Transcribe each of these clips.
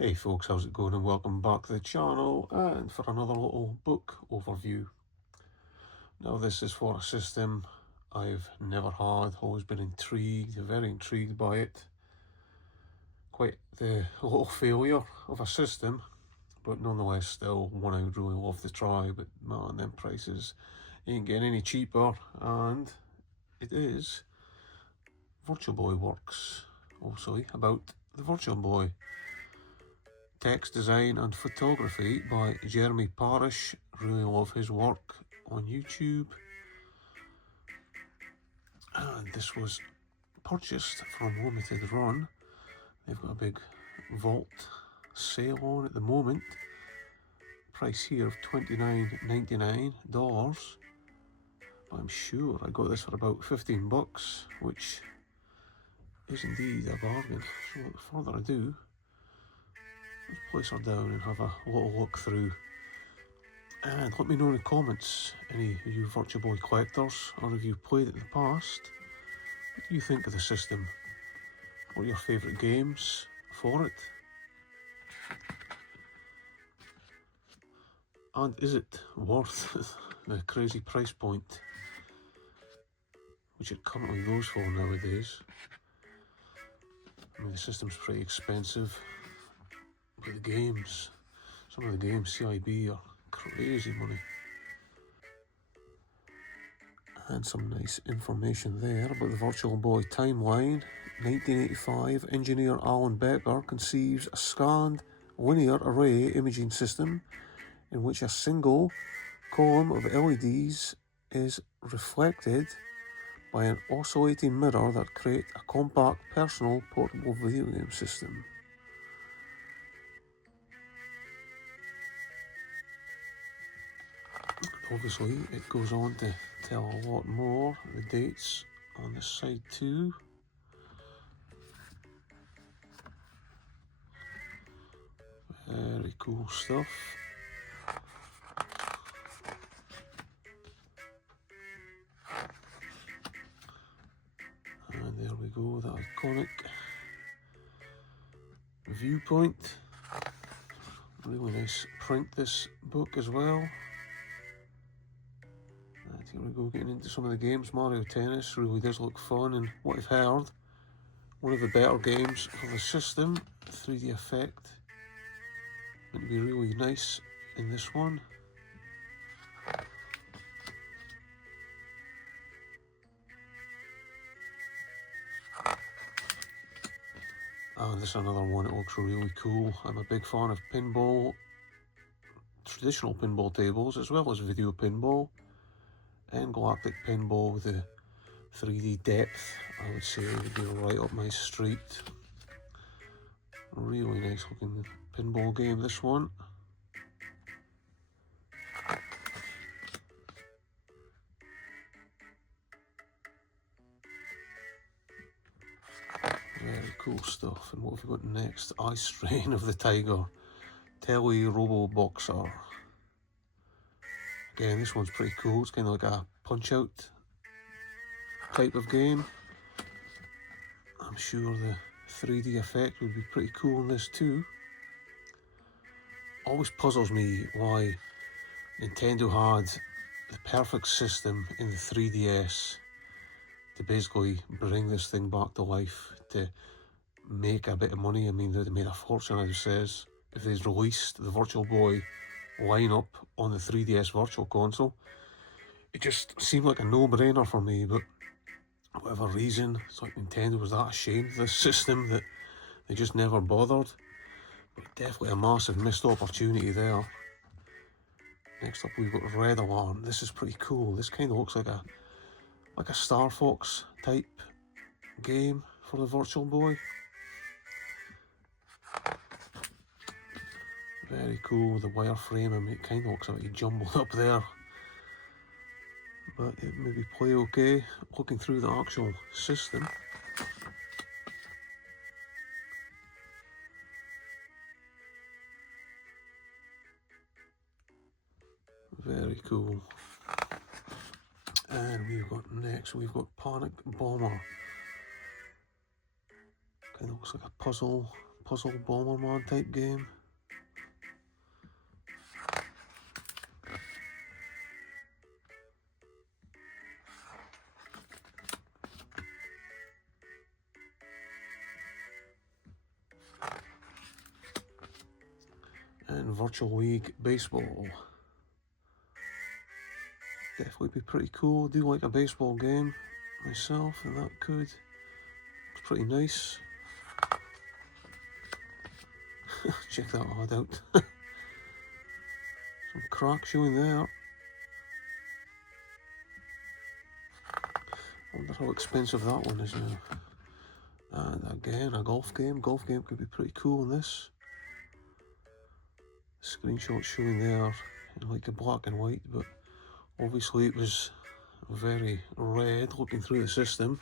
Hey folks, how's it going, and welcome back to the channel and for another little book overview. Now this is for a system I've never had, always been intrigued, very intrigued by it. Quite the little failure of a system, but nonetheless still one I would really love to try, but man, them prices ain't getting any cheaper, and it is Virtual Boy Works, obviously about the Virtual Boy. Text design and photography by Jeremy Parish. Really love his work on YouTube. And this was purchased from limited run. They've got a big vault sale on at the moment. Price here of $29.99. But I'm sure I got this for about 15 bucks, which is indeed a bargain. So without further ado, let's place her down and have a little look through. And let me know in the comments, any of you Virtual Boy collectors, or if you've played it in the past, what do you think of the system? What are your favourite games for it? And is it worth the crazy price point which it currently goes for nowadays? I mean, the system's pretty expensive, but the games, some of the games CIB are crazy money. And some nice information there about the Virtual Boy timeline. 1985, engineer Alan Becker conceives a scanned linear array imaging system in which a single column of LEDs is reflected by an oscillating mirror that create a compact personal portable video game system. Obviously, it goes on to tell a lot more. The dates on this side too. Very cool stuff. And there we go, the iconic viewpoint. Really nice print, this book as well. And here we go, getting into some of the games. Mario Tennis really does look fun, and what I've heard, one of the better games for the system. 3D effect going to be really nice in this one. And this is another one that looks really cool. I'm a big fan of pinball, traditional pinball tables, as well as video pinball and galactic pinball with the 3D depth. I would say would be right up my street. Really nice looking pinball game, this one. Very cool stuff. And what have we got next? Eye Strain of the Tiger. Telly Robo Boxer. Again, this one's pretty cool. It's kind of like a Punch-Out type of game. I'm sure the 3D effect would be pretty cool in this too. Always puzzles me why Nintendo had the perfect system in the 3DS to basically bring this thing back to life, to make a bit of money. I mean, they'd made a fortune, as it says, if they'd released the Virtual Boy lineup on the 3DS Virtual Console. It just seemed like a no-brainer for me, but for whatever reason, it's like Nintendo was that ashamed of this system that they just never bothered. But definitely a massive missed opportunity there. Next up, we've got Red Alarm. This is pretty cool. This kind of looks like a Star Fox type game for the Virtual Boy. Very cool with the wireframe. I mean, it kind of looks like it jumbled up there, but it maybe play okay. Looking through the actual system, very cool. And we've got Panic Bomber. Kind of looks like a puzzle Bomberman type game. And Virtual League Baseball. Definitely be pretty cool. I do like a baseball game myself, and that could. It's pretty nice. Check that ad out. Some crack showing there. I wonder how expensive that one is now. And again, a golf game. Golf game could be pretty cool in this. Screenshot showing there in like a black and white, but obviously it was very red looking through the system.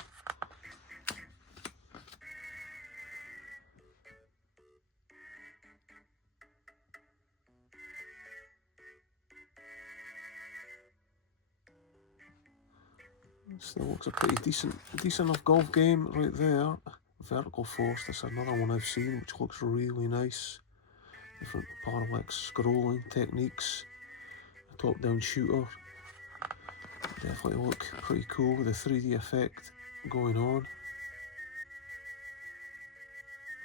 Still looks a pretty decent enough golf game right there. Vertical Force, that's another one I've seen which looks really nice. Different parallax scrolling techniques. A top-down shooter. Definitely look pretty cool with the 3D effect going on.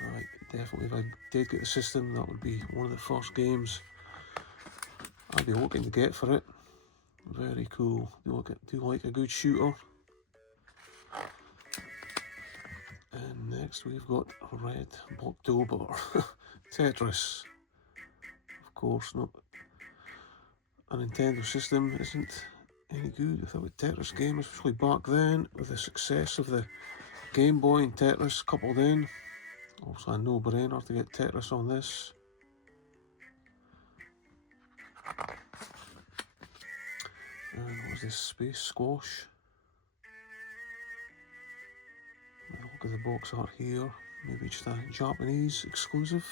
Right, definitely if I did get the system, that would be one of the first games I'd be looking to get for it. Very cool. Do like a good shooter. And next we've got Red Blocktober. Tetris. Of course, not a Nintendo system isn't any good without a Tetris game, especially back then with the success of the Game Boy and Tetris coupled in. Also a no-brainer to get Tetris on this. And what was this? Space Squash. Look at the box art here. Maybe just a Japanese exclusive.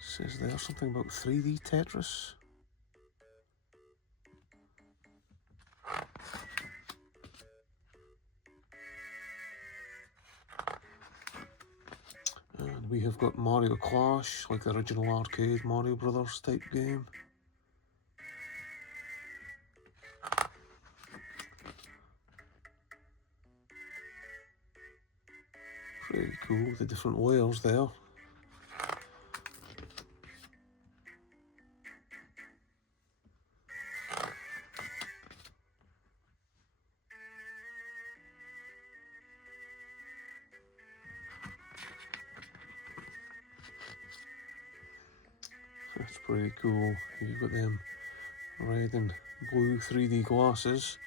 Says there something about 3D Tetris. And we have got Mario Clash, like the original arcade Mario Brothers type game. Pretty cool with the different layers there. That's pretty cool. You've got them red and blue 3D glasses.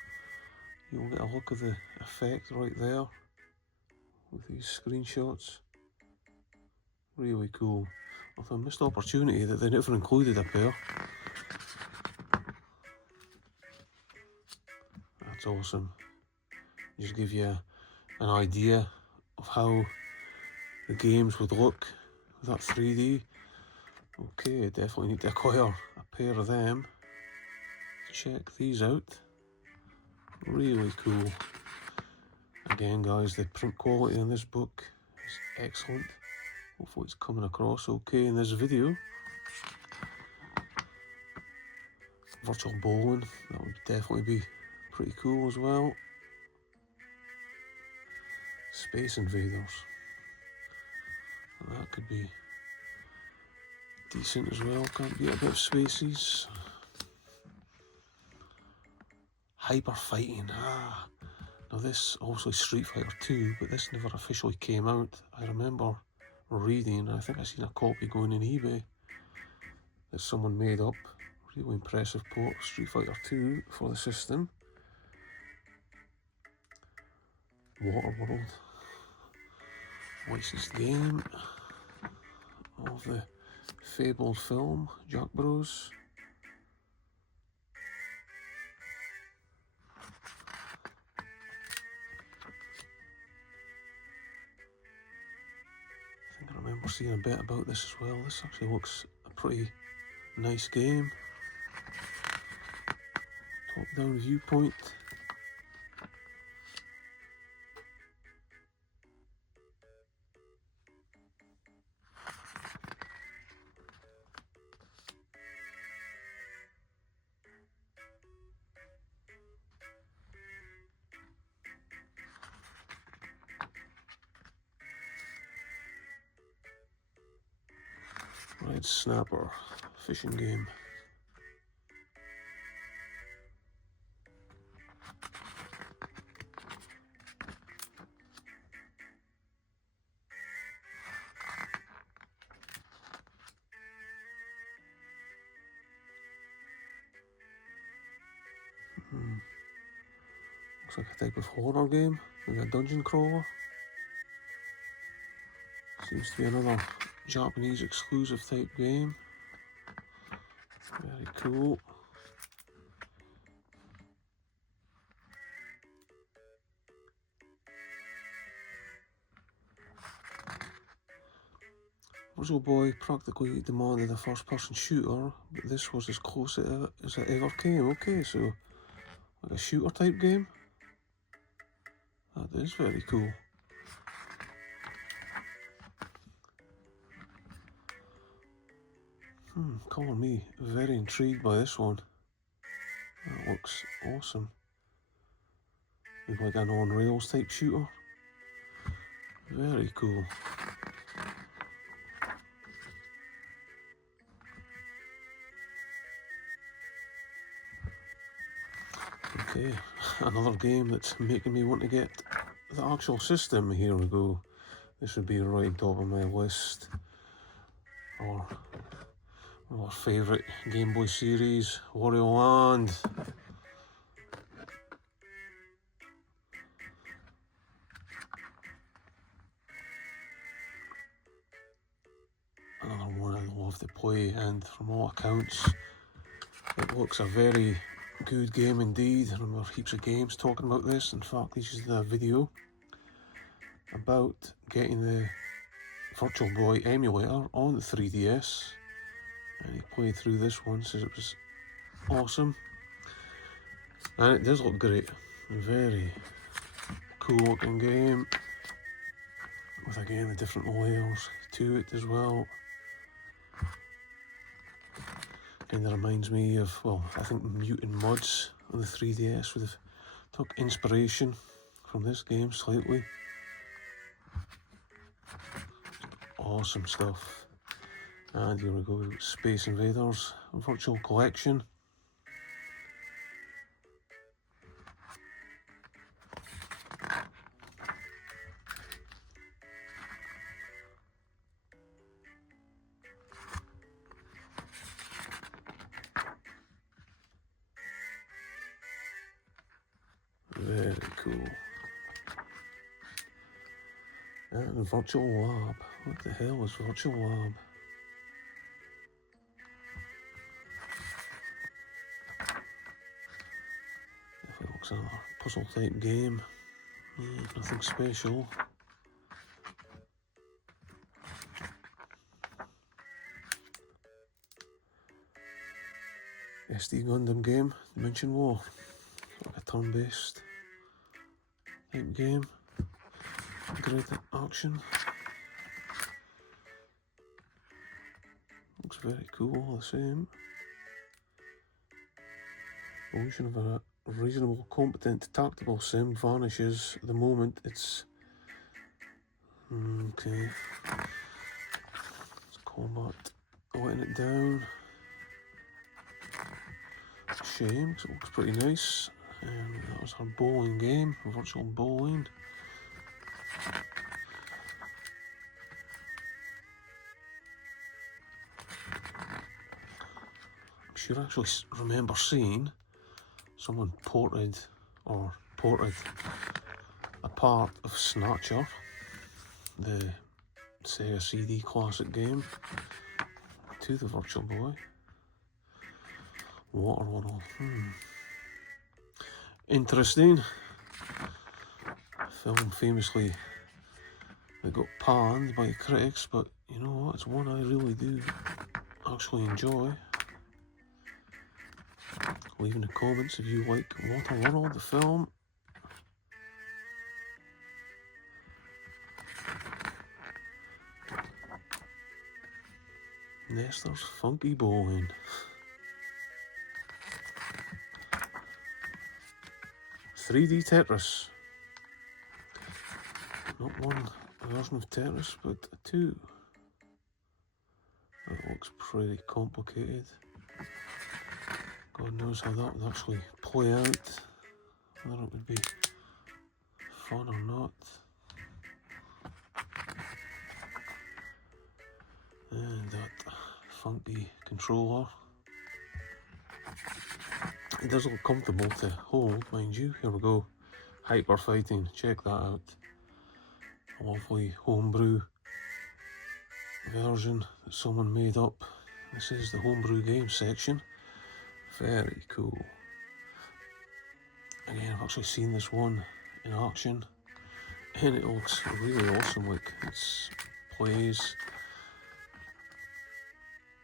You'll get a look of the effect right there with these screenshots. Really cool. Although a missed opportunity that they never included a pair. That's awesome. Just give you an idea of how the games would look with that 3D. Okay, definitely need to acquire a pair of them. Check these out. Really cool. Again guys, the print quality in this book is excellent. Hopefully it's coming across okay in this video. Virtual bowling, that would definitely be pretty cool as well. Space Invaders. That could be decent as well, can't beat a bit of spaces. Hyper Fighting, now this obviously Street Fighter 2, but this never officially came out. I remember reading, I think I seen a copy going in eBay that someone made up. Really impressive port of Street Fighter 2 for the system. Waterworld, licensed game of the fabled film Jack Bros. I think I remember seeing a bit about this as well. This actually looks a pretty nice game. top-down viewpoint. Red snapper fishing game. Looks like a type of horror game, maybe a dungeon crawler. Seems to be another Japanese exclusive type game. Very cool. Virtual Boy practically demanded a first-person shooter, but this was as close as it ever came. Okay, so like a shooter type game. That is very cool. Call me very intrigued by this one. That looks awesome. Maybe like an on-rails type shooter. Very cool. Okay, another game that's making me want to get the actual system. Here we go. This would be right on top of my list. Or our favourite Game Boy series, Wario Land. Another one I love to play, and from all accounts, it looks a very good game indeed. I remember heaps of games talking about this. In fact, this is the video about getting the Virtual Boy emulator on the 3DS. And he played through this one, says it was awesome. And it does look great. Very cool looking game. With again the different layers to it as well. Kind of reminds me of, well, I think Mutant Muds on the 3DS would have took inspiration from this game slightly. Awesome stuff. And here we go, Space Invaders Virtual Collection. Very cool. And Virtual Lab. What the hell is Virtual Lab? Definitely looks like a puzzle type game. Nothing special. SD Gundam game, Dimension War. Like a turn-based type game. Grid action. Looks very cool all the same. Illusion of a reasonable, competent, tactical sim vanishes the moment it's... Okay. It's combat. Letting it down. Shame, because it looks pretty nice. And that was our bowling game, virtual bowling. I'm sure I actually remember seeing someone ported a part of Snatcher, the Sega CD classic game, to the Virtual Boy. Water World. Interesting. Film famously that got panned by critics, but you know what, it's one I really do actually enjoy. leave in the comments if you like Waterworld, the film. Nestor's Funky Bowling. "3D Tetris." Not one version of Tetris, but two. That looks pretty complicated. God knows how that would actually play out. Whether it would be fun or not. And that funky controller. It does look comfortable to hold, mind you. Here we go. Hyper Fighting, check that out. A lovely homebrew version that someone made up. This is the homebrew game section. Very cool. Again, I've actually seen this one in action, and it looks really awesome. Like, it's plays.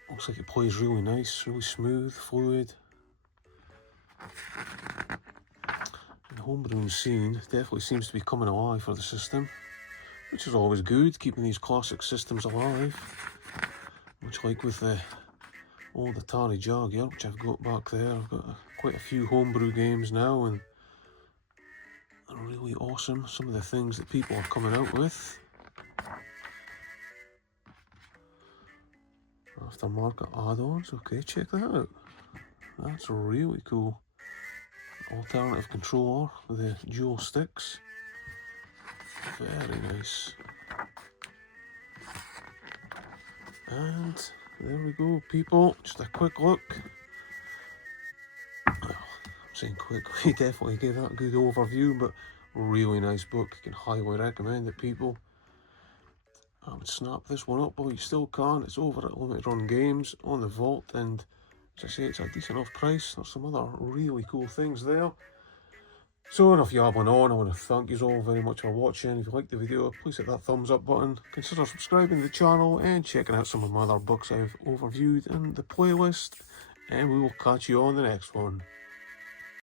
Looks like it plays really nice, really smooth, fluid. And the homebrewing scene definitely seems to be coming alive for the system, which is always good, keeping these classic systems alive. Much like with the old Atari Jaguar, which I've got back there. I've got quite a few homebrew games now, and they're really awesome. Some of the things that people are coming out with. Aftermarket add-ons, okay, check that out. That's really cool. Alternative controller with the dual sticks. Very nice. And there we go, people. Just a quick look. Well, I'm saying quick, we definitely gave that a good overview, but really nice book. You can highly recommend it, people. I would snap this one up, but you still can. It's over at Limited Run Games on the Vault, and as I say, it's a decent enough price. There's some other really cool things there. So enough yabbling on. I want to thank you all very much for watching. If you liked the video, please hit that thumbs up button. Consider subscribing to the channel and checking out some of my other books I've overviewed in the playlist. And we will catch you on the next one.